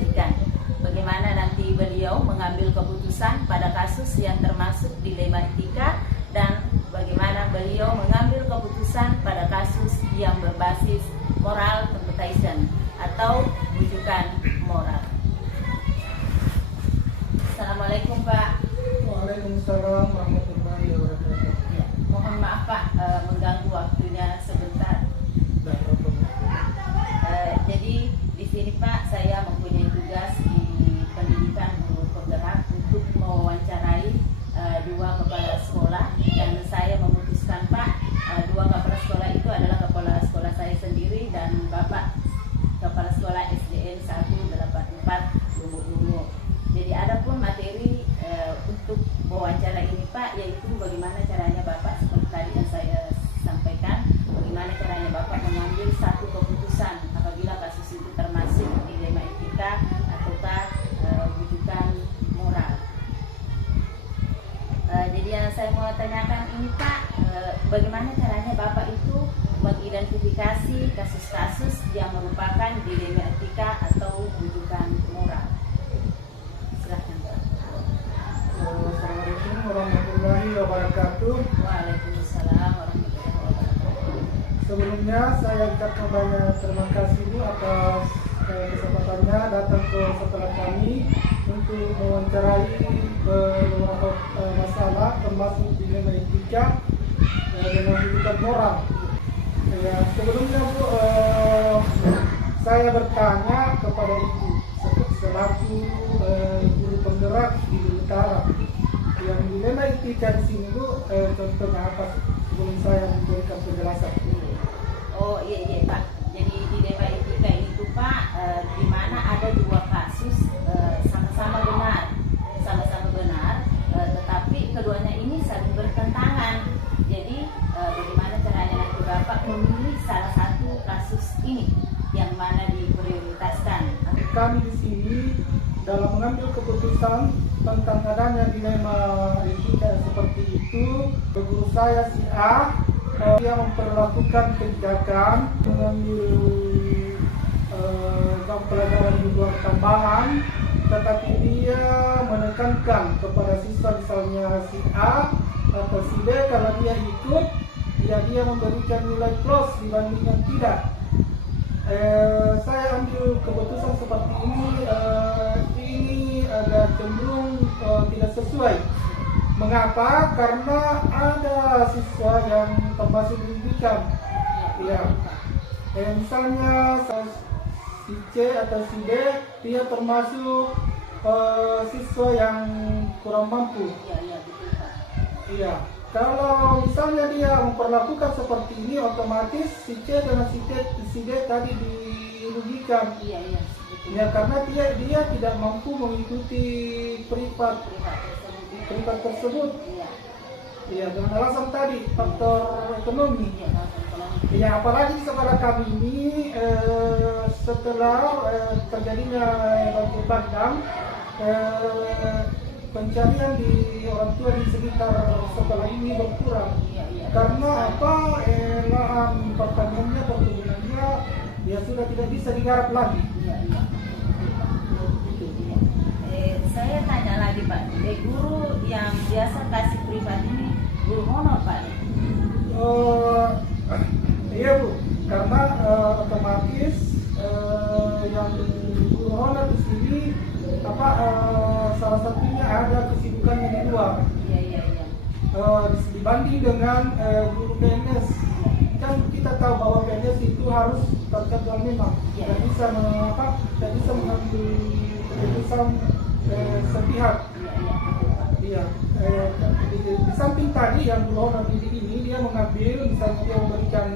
majikan. Bagaimana nanti beliau mengambil keputusan pada kasus yang termasuk dilema etika, dan bagaimana beliau mengambil keputusan pada kasus yang berbasis moral computation atau rujukan moral. Assalamualaikum Pak. Waalaikumsalam warahmatullahi wabarakatuh. Ya, mohon maaf Pak mengganggu waktunya sebentar. Jadi di sini Pak, saya mempunyai tugas di pendidikan guru penggerak untuk mewawancarai dua kepala sekolah, dan saya memutuskan Pak, dua kepala sekolah itu adalah kepala sekolah saya sendiri dan Bapak kepala sekolah SDN 184 Lumuk-Lumuk. Jadi ada pun materi untuk wawancara ini Pak, yaitu bagaimana caranya Bapak, seperti tadi yang saya sampaikan, bagaimana caranya Bapak mengambil satu keputusan apabila kasus itu termasuk dilema etika ataukah rujukan moral. Jadi yang saya mau tanyakan ini Pak, bagaimana caranya Bapak itu mengidentifikasi kasus-kasus yang merupakan dilema etika atau rujukan moral? Silahkan Pak. Assalamualaikum warahmatullahi wabarakatuh. Waalaikumsalam warahmatullahi wabarakatuh. Sebelumnya saya ucapkan banyak terima kasih Bu atas kesempatannya datang ke sekolah kami untuk mewawancarai beberapa masalah termasuk dilema etika dengan rujukan moral. Ya, sebelumnya Bu, saya bertanya kepada Ibu selaku guru penggerak di Utara, yang dilema etika di sini Bu, contohnya apa sebelum saya memberikan penjelasan? Oh iya Pak. Jadi dilema etika itu Pak, di mana ada dua kasus sama-sama benar, tetapi keduanya ini saling bertentangan. Jadi bagaimana caranya nanti Bapak memilih salah satu kasus ini yang mana diprioritaskan? Kami di sini dalam mengambil keputusan tentang adanya dilema etika seperti itu, guru saya si A, dia memperlakukan kebijakan mengambil jam pelajaran di luar tambahan, tetapi dia menekankan kepada siswa misalnya si A atau si B, kalau dia ikut dia memberikan nilai plus dibandingkan tidak. Saya ambil keputusan seperti ini agak cenderung tidak sesuai. Mengapa? Karena ada siswa yang termasuk dirugikan. Ya, misalnya si C atau si D, dia termasuk siswa yang kurang mampu. Iya. Kalau misalnya dia memperlakukan seperti ini, otomatis si C dan si D tadi dirugikan. Iya. Ya, karena dia tidak mampu mengikuti privat tersebut. Iya, dengan alasan tadi faktor ekonomi. Ya, apalagi di sekolah kami ini setelah terjadinya banjir bandang, pencarian di orang tua di sekitar sekolah ini berkurang. Karena apa? Lahan pertaniannya, perkebunannya, dia sudah tidak bisa digarap lagi. Saya tanya lagi Pak, guru yang biasa kasih privat ini guru honor Pak? Iya Bu, karena otomatis yang guru honor di sini salah satunya ada kesibukannya di luar. Iya. Dibanding dengan guru PNS, kan kita tahu bahwa PNS itu harus terjadwal memang, tidak bisa mengambil keputusan sepihak. Iya. Di samping tadi yang guru honor ini dia mengambil, misalnya dia memberikan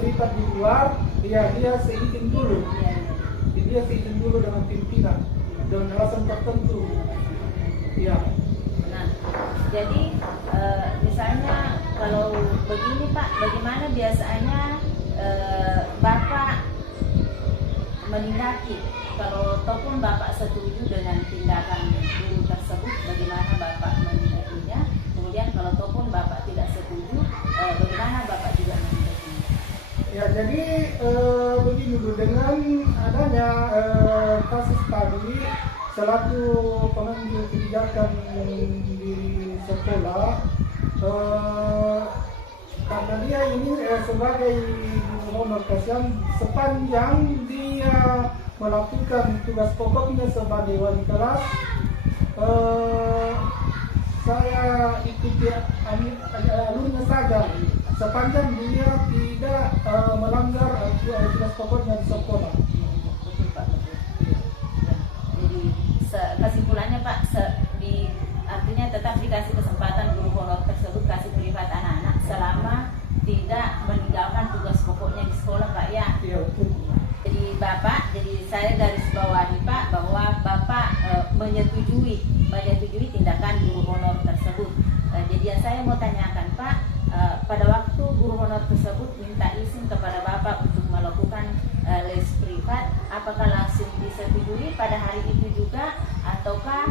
privat di luar, dia seizin dulu. Dia seizin dulu dengan pimpinan dengan alasan tertentu. Iya. Nah, jadi misalnya kalau begini Pak, bagaimana biasanya Bapak menindaki? Kalau ataupun Bapak setuju dengan tindakan guru tersebut, bagaimana Bapak menindakinya? Kemudian kalau ataupun Bapak tidak setuju, bagaimana Bapak juga menindakinya? Ya, jadi begini dulu dengan adanya kasus tadi selaku pengambil kebijakan di sekolah, karena dia ini sebagai guru honor kasihan, sepanjang dia melakukan tugas pokoknya sebagai wali kelas, saya ikuti alurnya saja sepanjang dia tidak melanggar tugas pokoknya di sekolah. Betul Pak, betul. Ya. Jadi kesimpulannya Pak, artinya tetap dikasih kesempatan guru honor tersebut kasih privat anak-anak selama tidak meninggalkan tugas pokoknya di sekolah Pak ya. Iya betul. Jadi Bapak, jadi saya garis bawahi Pak bahwa Bapak menyetujui tindakan guru honor tersebut. Jadi yang saya mau tanyakan Pak, pada waktu guru honor tersebut minta izin kepada Bapak untuk melakukan les privat, apakah langsung disetujui pada hari itu juga, ataukah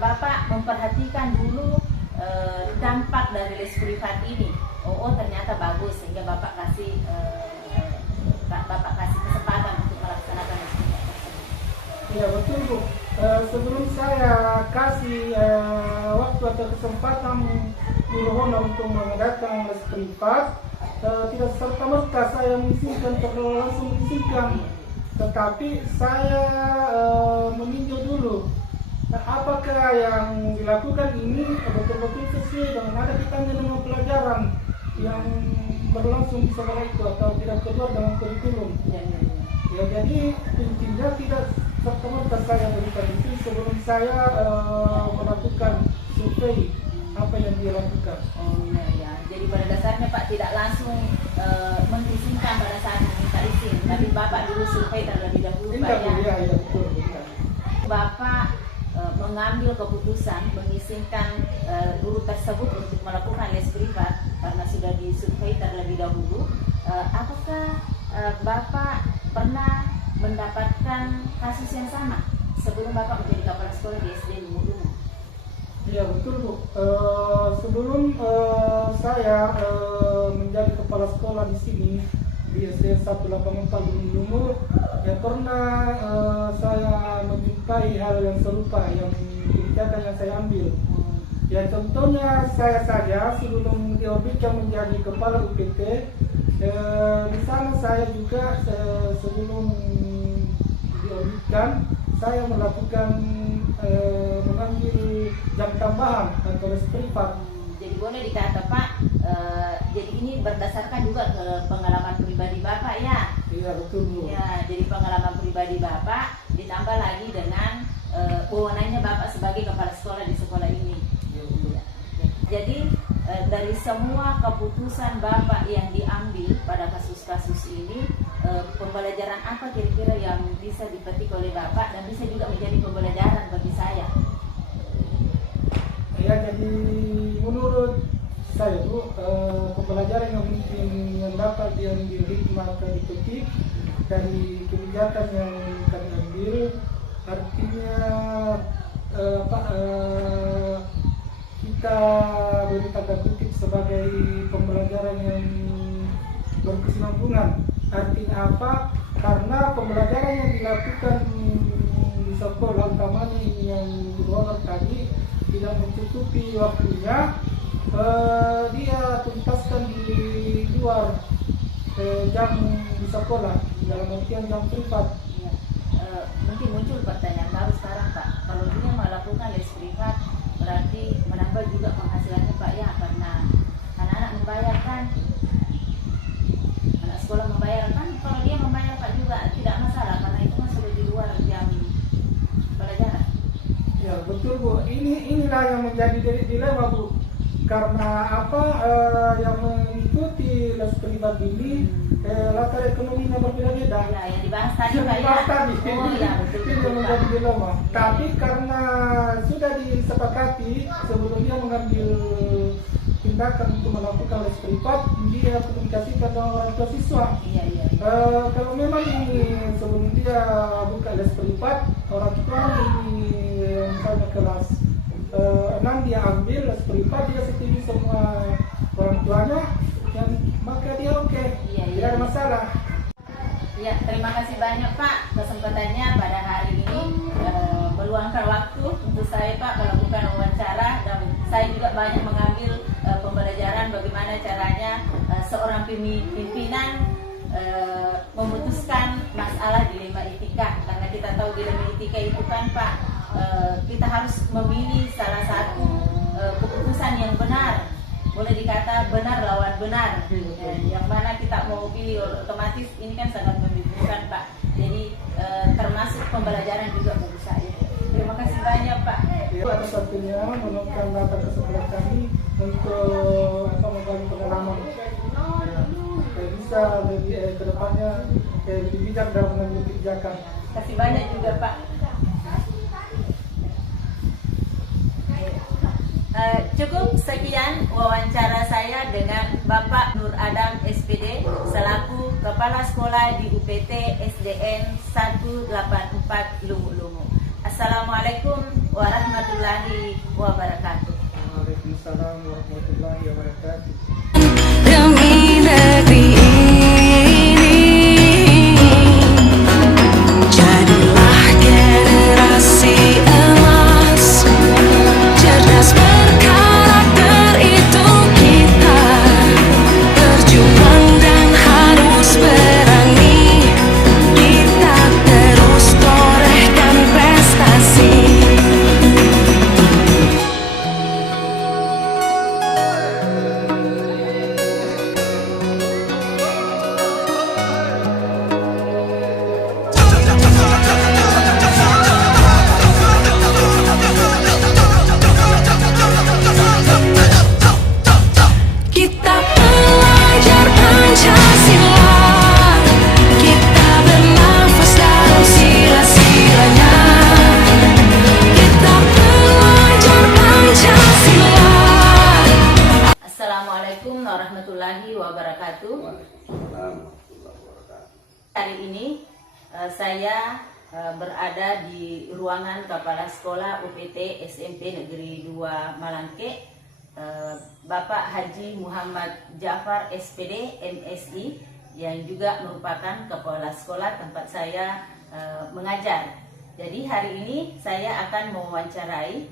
Bapak memperhatikan dulu dampak dari les privat ini? Oh ternyata bagus sehingga Bapak kasih kesempatan untuk melaksanakan les privat tersebut. Iya betul Bu. Sebelum saya kasih waktu atau kesempatan guru honor untuk mengadakan les privat, tidak serta-merta saya mengizinkan atau langsung mengizinkan, tetapi saya meninjau dulu apakah yang dilakukan ini betul-betul sesuai dengan ada kaitannya dengan pelajaran yang berlangsung di sekolah itu atau tidak keluar dengan kurikulum. Ya, jadi intinya tidak serta-merta saya berikan izin sebelum saya melakukan survei apa yang dia lakukan. Oh iya ya. Jadi pada dasarnya Pak tidak langsung mengizinkan pada saat meminta izin, tapi Bapak dulu survei terlebih dahulu Pak ya. Iya betul. Bapak mengambil keputusan mengizinkan guru tersebut untuk melakukan les privat karena sudah disurvei terlebih dahulu. Apakah Bapak pernah mendapatkan kasus yang sama sebelum Bapak menjadi kepala sekolah di SD Lumut? Iya betul Bu. Sebelum saya menjadi kepala sekolah di sini di SD 184 Lumut, ya pernah saya menjumpai hal yang serupa yang kebijakan yang saya ambil. Ya contohnya saya saja sebelum diorbitkan menjadi kepala UPT, di sana saya juga sebelum diorbitkan saya melakukan mengambil jam tambahan atau les privat. Jadi boleh dikata Pak, jadi ini berdasarkan juga ke pengalaman pribadi Bapak ya? Iya betul Bu. Ya, jadi pengalaman pribadi Bapak ditambah lagi dengan wewenangnya Bapak sebagai kepala sekolah di sekolah ini. Ya. Jadi dari semua keputusan Bapak yang diambil pada kasus-kasus ini, pembelajaran apa kira-kira yang bisa dipetik oleh Bapak dan bisa juga menjadi pembelajaran bagi saya? Ya, jadi menurut saya Bu, pembelajaran yang mungkin yang dapat diambil hikmah atau dipetik dari kebijakan yang kami ambil, artinya kita beri tanda kutip sebagai pembelajaran yang berkesinambungan. Artinya apa? Karena pembelajaran yang dilakukan di sekolah utamanya yang di honor tadi tidak mencukupi waktunya, dia tuntaskan di luar jam di sekolah, dalam artian jam privat. Ya. Mungkin muncul pertanyaan baru sekarang Pak, kalau dia melakukan les privat berarti menambah juga penghasilannya Pak ya, karena anak-anak membayarkan, anak sekolah membayarkan, kalau dia membayar Pak juga tidak masalah karena itu kan sudah di luar jam pelajaran. Ya betul Bu, inilah yang menjadi dilema Bu, karena apa, yang mengikuti les privat ini latar ekonominya berbeda-beda. Ya, yang dibahas tadi Pak ya. Dibahas tadi. Oh ya, betul Itu yang menjadi dilema. Tapi karena sudah disepakati sebelumnya mengambil tindakan untuk melakukan les privat, dia komunikasikan dengan orang tua siswa. Iya. Kalau memang ini sebelum dia buka les privat, orang tua ini misalnya kelas 6 dia ambil les privat, dia setuju semua orang tuanya, maka dia oke, tidak ada masalah. Ya, terima banyak Pak kesempatannya pada hari ini meluangkan waktu untuk saya Pak melakukan wawancara, dan saya juga banyak mengambil pembelajaran bagaimana caranya seorang pimpinan memutuskan masalah dilema etika, karena kita tahu dilema etika itu kan Pak kita harus memilih salah satu keputusan yang benar, boleh dikata benar lawan benar, yang mana kita mau pilih otomatis ini kan sangat membingungkan Pak. Jadi termasuk pembelajaran juga bagi saya. Terima kasih banyak Pak. Atas waktunya menemukan datang ke sekolah kami untuk membagi pengalaman. Supaya bisa lebih ke depannya lebih bijak dalam mengambil kebijakan. Terima kasih banyak juga Pak. Cukup sekian wawancara saya dengan Bapak Nur Adam SPD selaku Kepala Sekolah di UPT SDN 184 Lumu-Lumu. Assalamualaikum warahmatullahi wabarakatuh. Waalaikumsalam warahmatullahi wabarakatuh. Demi negeri ini, jadilah generasi emas, cerdas berkarakter itu kita, berjuang dan harus berani, kita terus torehkan prestasi. Kita pelajar Pancasila, kita bernafas dalam sila-silanya. Kita pelajar Pancasila. Assalamualaikum warahmatullahi wabarakatuh. Hari ini saya berada di ruangan Kepala Sekolah UPT SMP Negeri 2 Malangke, Bapak Haji Muhammad Jafar SPD MSI, yang juga merupakan Kepala Sekolah tempat saya mengajar. Jadi hari ini saya akan mewawancarai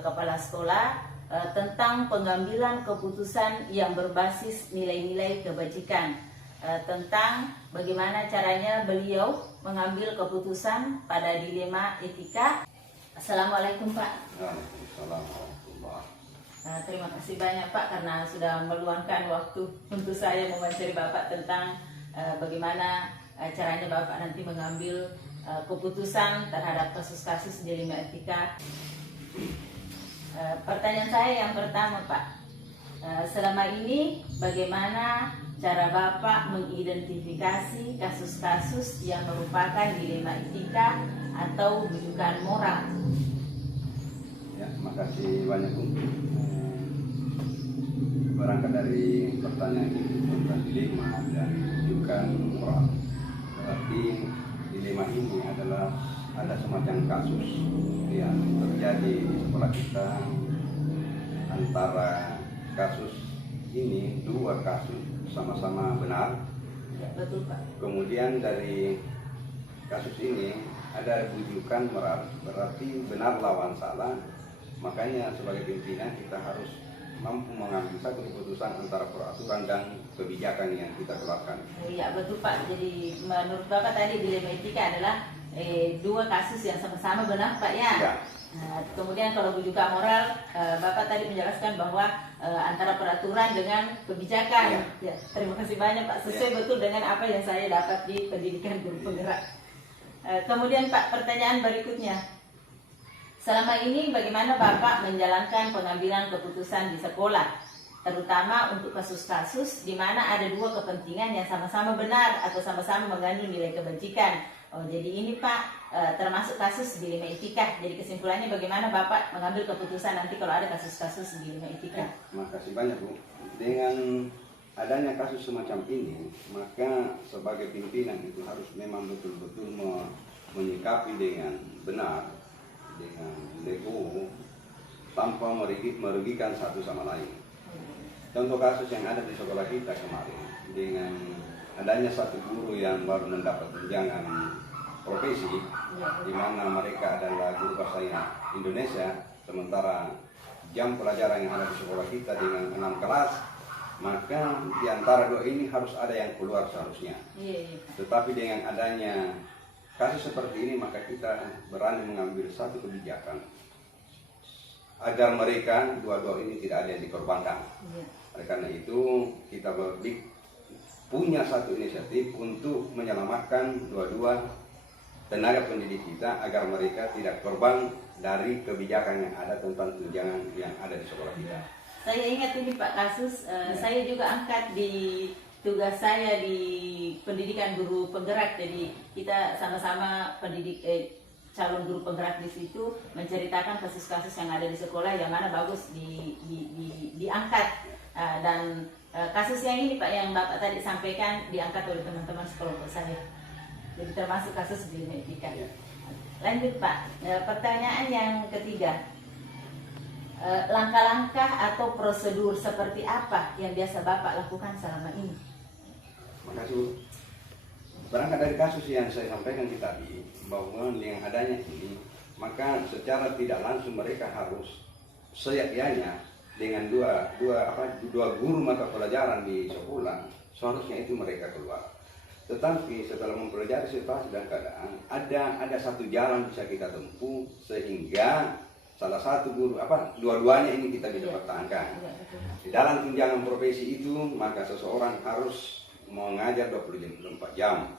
Kepala Sekolah tentang pengambilan keputusan yang berbasis nilai-nilai kebajikan, tentang bagaimana caranya beliau mengambil keputusan pada dilema etika. Assalamualaikum Pak. Waalaikumsalam warahmatullahi. Terima kasih banyak Pak karena sudah meluangkan waktu untuk saya mewawancari Bapak tentang bagaimana caranya Bapak nanti mengambil keputusan terhadap kasus-kasus dilema etika. Pertanyaan saya yang pertama Pak, selama ini bagaimana cara Bapak mengidentifikasi kasus-kasus yang merupakan dilema etika atau rujukan moral? Ya, makasih banyak Bu. Berangkat dari pertanyaan itu tentang dilema dan rujukan moral. Berarti dilema ini adalah ada semacam kasus yang terjadi di sekolah kita, antara kasus ini dua kasus sama-sama benar. Betul Pak. Kemudian dari kasus ini ada rujukan moral, berarti benar lawan salah. Makanya sebagai pimpinan kita harus mampu mengambil satu keputusan antara peraturan dan kebijakan yang kita keluarkan. Iya betul Pak. Jadi menurut Bapak tadi dilema etika adalah dua kasus yang sama-sama benar Pak ya. Ya. Nah, kemudian kalau rujukan moral, Bapak tadi menjelaskan bahwa antara peraturan dengan kebijakan. Ya, terima kasih banyak Pak. Sesuai betul dengan apa yang saya dapat di pendidikan guru penggerak. Kemudian Pak, pertanyaan berikutnya. Selama ini bagaimana Bapak menjalankan pengambilan keputusan di sekolah, terutama untuk kasus-kasus di mana ada dua kepentingan yang sama-sama benar atau sama-sama mengandung nilai kebajikan? Oh, jadi ini Pak termasuk kasus dilema etika. Jadi kesimpulannya bagaimana Bapak mengambil keputusan nanti kalau ada kasus-kasus dilema etika? Makasih banyak Bu. Dengan adanya kasus semacam ini, maka sebagai pimpinan itu harus memang betul-betul menyikapi dengan benar, dengan legowo, tanpa merugikan satu sama lain. Contoh kasus yang ada di sekolah kita kemarin dengan adanya satu guru yang baru mendapat tunjangan profesi, di mana mereka adalah guru bahasa Indonesia, sementara jam pelajaran yang ada di sekolah kita dengan 6 kelas, maka di antara dua ini harus ada yang keluar seharusnya. Tetapi dengan adanya kasus seperti ini, maka kita berani mengambil satu kebijakan agar mereka dua-dua ini tidak ada yang dikorbankan. Oleh karena itu kita punya satu inisiatif untuk menyelamatkan dua-dua tenaga pendidik kita agar mereka tidak korban dari kebijakan yang ada tentang tunjangan yang ada di sekolah kita. Saya ingat ini Pak kasus, saya juga angkat di tugas saya di pendidikan guru penggerak. Jadi kita sama-sama pendidik calon guru penggerak di situ menceritakan kasus-kasus yang ada di sekolah yang mana bagus diangkat. Dan kasus yang ini Pak yang Bapak tadi sampaikan diangkat oleh teman-teman sekelompok saya. Jadi termasuk kasus Gilima Etika. Lanjut Pak, pertanyaan yang ketiga. Langkah-langkah atau prosedur seperti apa yang biasa Bapak lakukan selama ini? Makasih. Berangkat dari kasus yang saya sampaikan tadi, bahwa dengan adanya ini, maka secara tidak langsung mereka harus seyaknya dengan dua guru mata pelajaran di sekolah, seharusnya itu mereka keluar. Tetapi setelah mempelajari situasi dan keadaan, ada satu jalan bisa kita tempuh sehingga salah satu guru dua-duanya ini kita bisa pertahankan. Di dalam tunjangan profesi itu, maka seseorang harus mengajar 24 jam.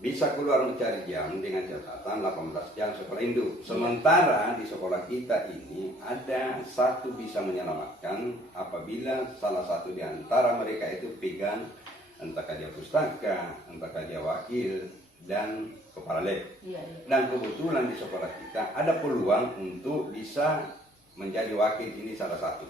Bisa keluar mencari jam dengan catatan 18 jam sekolah induk. Sementara di sekolah kita ini ada satu bisa menyelamatkan apabila salah satu di antara mereka itu pegang entah dia pustaka, entah dia wakil, dan kepala lab. Dan kebetulan di sekolah kita ada peluang untuk bisa menjadi wakil ini salah satu.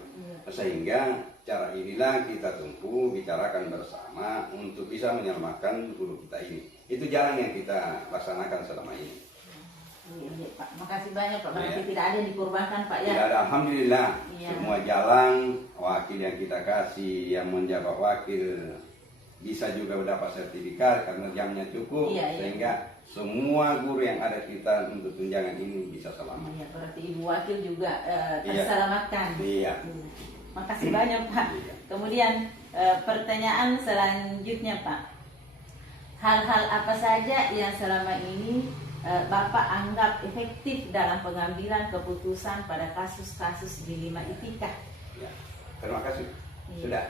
Sehingga cara inilah kita tempuh, bicarakan bersama untuk bisa menyelamatkan guru kita ini. Itu jalan yang kita laksanakan selama ini. Iya Pak, makasih banyak Pak. Berarti tidak ada yang dikorbankan Pak ya? Tidak ada, alhamdulillah. Semua jalan wakil yang kita kasih, yang menjabat wakil bisa juga mendapat sertifikat karena jamnya cukup, sehingga semua guru yang ada kita untuk tunjangan ini bisa selamat. Iya, berarti ibu wakil juga terselamatkan. Iya. Makasih banyak Pak. Kemudian pertanyaan selanjutnya Pak, hal-hal apa saja yang selama ini Bapak anggap efektif dalam pengambilan keputusan pada kasus-kasus Gilima Etika? Ya, terima kasih. Sudah.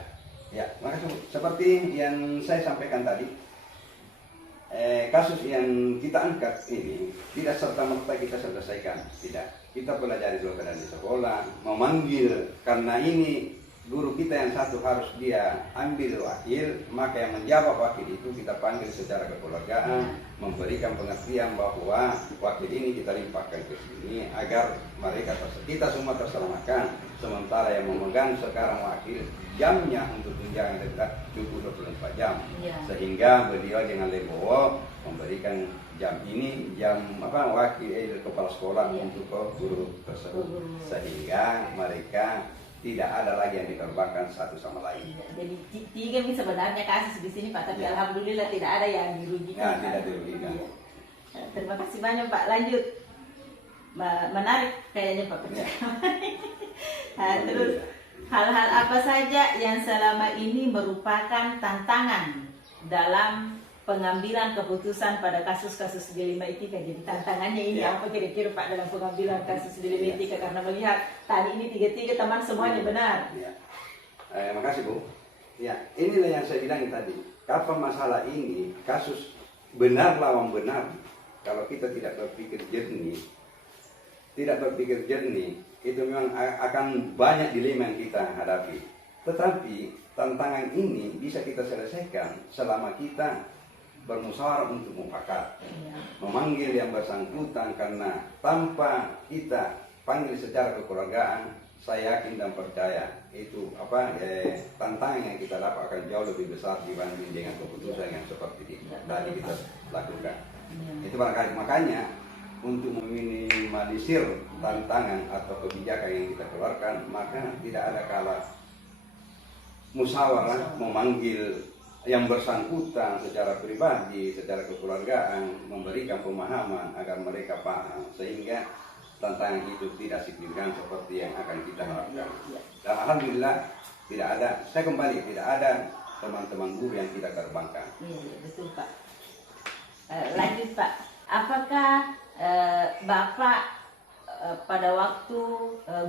Ya, makasih. Seperti yang saya sampaikan tadi, kasus yang kita angkat ini tidak serta-merta kita selesaikan. Tidak. Kita pelajari dulu keadaan di sekolah, memanggil, karena ini guru kita yang satu harus dia ambil wakil, maka yang menjawab wakil itu kita panggil secara kekeluargaan, memberikan pengertian bahwa wakil ini kita limpahkan ke sini agar mereka kita semua terselamatkan. Sementara yang memegang sekarang wakil, jamnya untuk tunjangan kita cukup 24 jam. Sehingga beliau dengan legowo memberikan jam ini, jam wakil kepala sekolah untuk guru tersebut. Sehingga mereka tidak ada lagi yang dikorbankan satu sama lain. Jadi tiga ini sebenarnya kasus di sini Pak, tapi alhamdulillah tidak ada yang dirugikan. Tidak dirugikan. Terima kasih banyak Pak. Lanjut, menarik kayaknya Pak. Terus hal-hal apa saja yang selama ini merupakan tantangan dalam pengambilan keputusan pada kasus-kasus Gilima Etika? Jadi tantangannya ini apa kira-kira Pak dalam pengambilan kasus Gilima Etika? Karena melihat tadi ini tiga-tiga teman semuanya benar. Makasih Bu. Ya, inilah yang saya bilang tadi. Kapan masalah ini kasus benar lawan benar, kalau kita tidak berpikir jernih, itu memang akan banyak dilema yang kita hadapi. Tetapi tantangan ini bisa kita selesaikan selama kita bermusyawarah untuk mufakat, memanggil yang bersangkutan, karena tanpa kita panggil secara kekeluargaan, saya yakin dan percaya itu tantangan yang kita dapat akan jauh lebih besar dibanding dengan keputusan yang seperti itu tadi kita lakukan. Itu barangkali makanya untuk meminimalisir tantangan atau kebijakan yang kita keluarkan, maka tidak ada kala musyawarah memanggil yang bersangkutan secara pribadi, secara kekeluargaan, memberikan pemahaman agar mereka paham, sehingga tantangan itu tidak signifikan seperti yang akan kita harapkan. Dan alhamdulillah tidak ada, saya kembali, tidak ada teman-teman guru yang kita terbangkan. Iya, betul Pak. Lanjut Pak, apakah Bapak pada waktu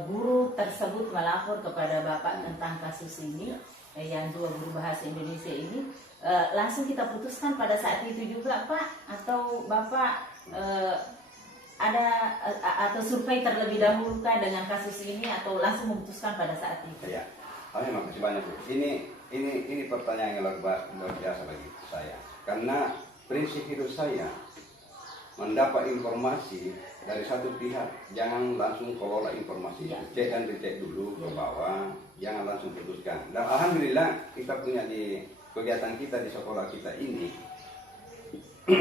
guru tersebut melapor kepada Bapak tentang kasus ini, yang 2 guru bahasa Indonesia ini, langsung kita putuskan pada saat itu juga Pak, atau Bapak ada atau survei terlebih dahulu kah dengan kasus ini, atau langsung memutuskan pada saat itu? Ya, terima kasih banyak Bu. Ini pertanyaan yang luar biasa bagi saya, karena prinsip hidup saya mendapat informasi dari satu pihak, jangan langsung kelola informasi, cek dan dicek dulu ke bawah, jangan langsung putuskan. Dan alhamdulillah kita punya di kegiatan kita di sekolah kita ini,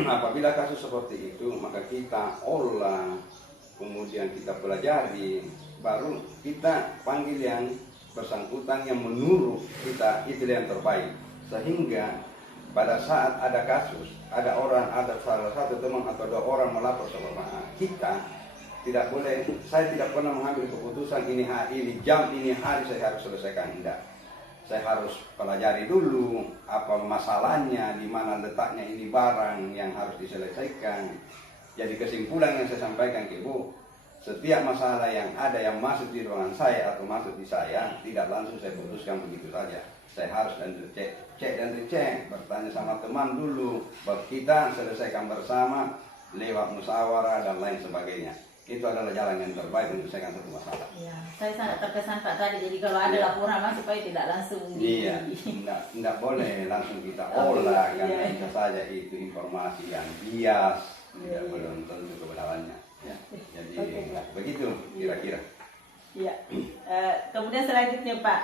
apabila kasus seperti itu maka kita olah, kemudian kita pelajari, baru kita panggil yang bersangkutan yang menurut kita itu yang terbaik, sehingga pada saat ada kasus, ada salah satu teman atau 2 orang melapor sama kita, tidak boleh, saya tidak pernah mengambil keputusan ini jam, ini hari saya harus selesaikan, tidak. Saya harus pelajari dulu apa masalahnya, di mana letaknya ini barang yang harus diselesaikan. Jadi kesimpulan yang saya sampaikan ke Ibu, setiap masalah yang ada yang masuk di ruangan saya atau masuk di saya, tidak langsung saya putuskan begitu saja. Saya harus cek dan dicek, bertanya sama teman dulu, baru kita selesaikan bersama lewat musyawarah dan lain sebagainya. Itu adalah jalan yang terbaik untuk menyelesaikan satu masalah. Ya, saya sangat terkesan Pak tadi. Jadi kalau ada laporan masuk supaya tidak langsung tidak boleh langsung kita olah, karena bisa saja itu informasi yang bias, tidak belum tentu kebenarannya. Ya. Jadi begitu kira-kira. Ya. Kemudian selanjutnya Pak,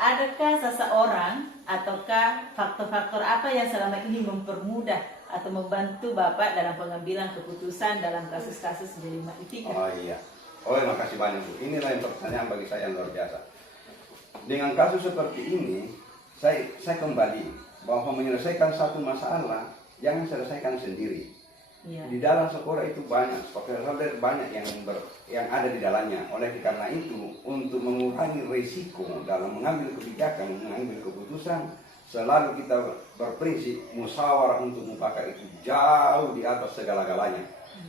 adakah seseorang ataukah faktor-faktor apa yang selama ini mempermudah atau membantu Bapak dalam pengambilan keputusan dalam kasus-kasus Delima Itika? Oh iya, terima kasih banyak Bu. Inilah yang pertanyaan bagi saya yang luar biasa. Dengan kasus seperti ini, saya kembali bahwa menyelesaikan satu masalah jangan selesaikan sendiri. Ya. Di dalam sekolah itu banyak yang ada di dalamnya. Oleh karena itu, untuk mengurangi risiko dalam mengambil kebijakan, mengambil keputusan, selalu kita berprinsip musyawarah untuk mufakat itu jauh di atas segala-galanya.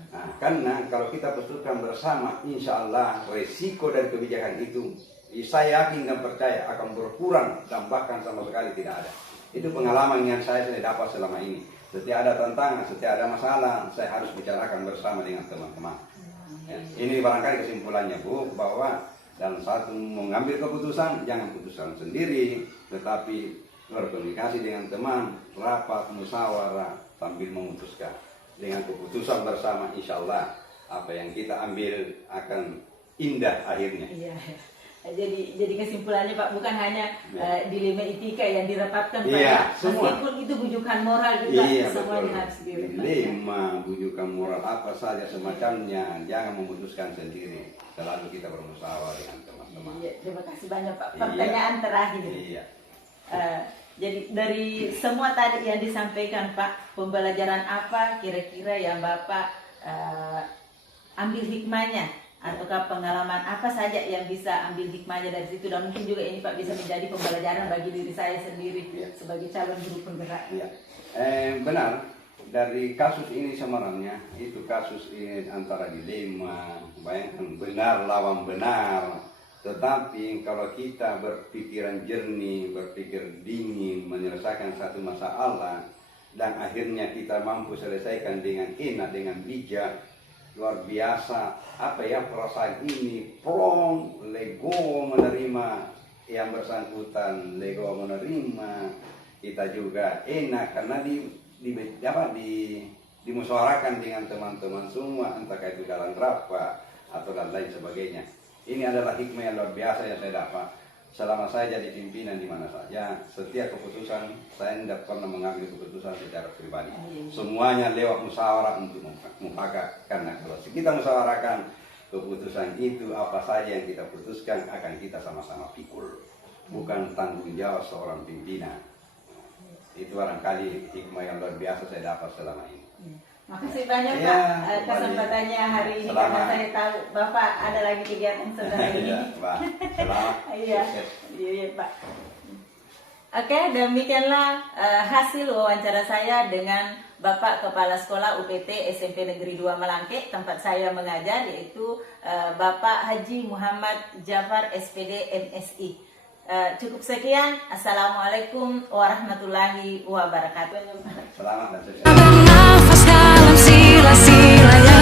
Nah, karena kalau kita putuskan bersama, insya Allah risiko dari kebijakan itu, saya yakin dan percaya akan berkurang dan bahkan sama sekali tidak ada. Itu pengalaman yang saya sudah dapat selama ini. Setiap ada tantangan, setiap ada masalah, saya harus bicarakan bersama dengan teman-teman. Ya, ini barangkali kesimpulannya Bu, bahwa dalam satu mengambil keputusan, jangan putuskan sendiri, tetapi berkomunikasi dengan teman, rapat, musyawarah, sambil memutuskan. Dengan keputusan bersama, insya Allah apa yang kita ambil akan indah akhirnya. Iya. Jadi kesimpulannya Pak, bukan hanya Delima Itika yang dirapatkan iya, pada, meskipun itu bujukan moral juga, iya, semuanya harus dirapatkan. Dilema, bujukan moral apa saja semacamnya, jangan memutuskan sendiri, selalu kita bermusyawarah dengan teman-teman. Iya, terima kasih banyak Pak. Pertanyaan terakhir. Iya. Jadi dari semua tadi yang disampaikan Pak, pembelajaran apa kira-kira yang Bapak ambil hikmahnya? Ataukah pengalaman apa saja yang bisa ambil hikmahnya dari situ, dan mungkin juga ini Pak bisa menjadi pembelajaran bagi diri saya sendiri sebagai calon guru penggerak. Ya. Benar, dari kasus ini sebenarnya itu kasus ini antara dilema, bayangkan benar lawan benar. Tetapi kalau kita berpikiran jernih, berpikir dingin, menyelesaikan satu masalah, dan akhirnya kita mampu selesaikan dengan enak, dengan bijak, luar biasa, perasaan ini, plong, lego menerima yang bersangkutan, lego menerima, kita juga enak karena dimusyawarahkan dengan teman-teman semua, entah itu dalam rapat atau dan lain sebagainya. Ini adalah hikmah yang luar biasa yang saya dapat selama saya jadi pimpinan di mana saja. Setiap keputusan saya tidak pernah mengambil keputusan secara pribadi. Semuanya lewat musyawarah untuk mufakat. Karena kalau kita musyawarahkan keputusan itu, apa saja yang kita putuskan akan kita sama-sama pikul. Bukan tanggung jawab seorang pimpinan. Itu barangkali hikmah yang luar biasa saya dapat selama ini. Makasih banyak Iya, Pak kesempatannya hari ini selamat. karena saya tahu Bapak ada lagi kegiatan saudara ini. Iya, Pak. Selamat. Iya, Sukses. iya Pak. Oke, demikianlah hasil wawancara saya dengan Bapak Kepala Sekolah UPT SMP Negeri 2 Malangke, tempat saya mengajar, yaitu Bapak Haji Muhammad Jafar SPD MSI. Cukup sekian. Assalamualaikum warahmatullahi wabarakatuh. Selamat dan sukses. Bernafas dalam sila-silanya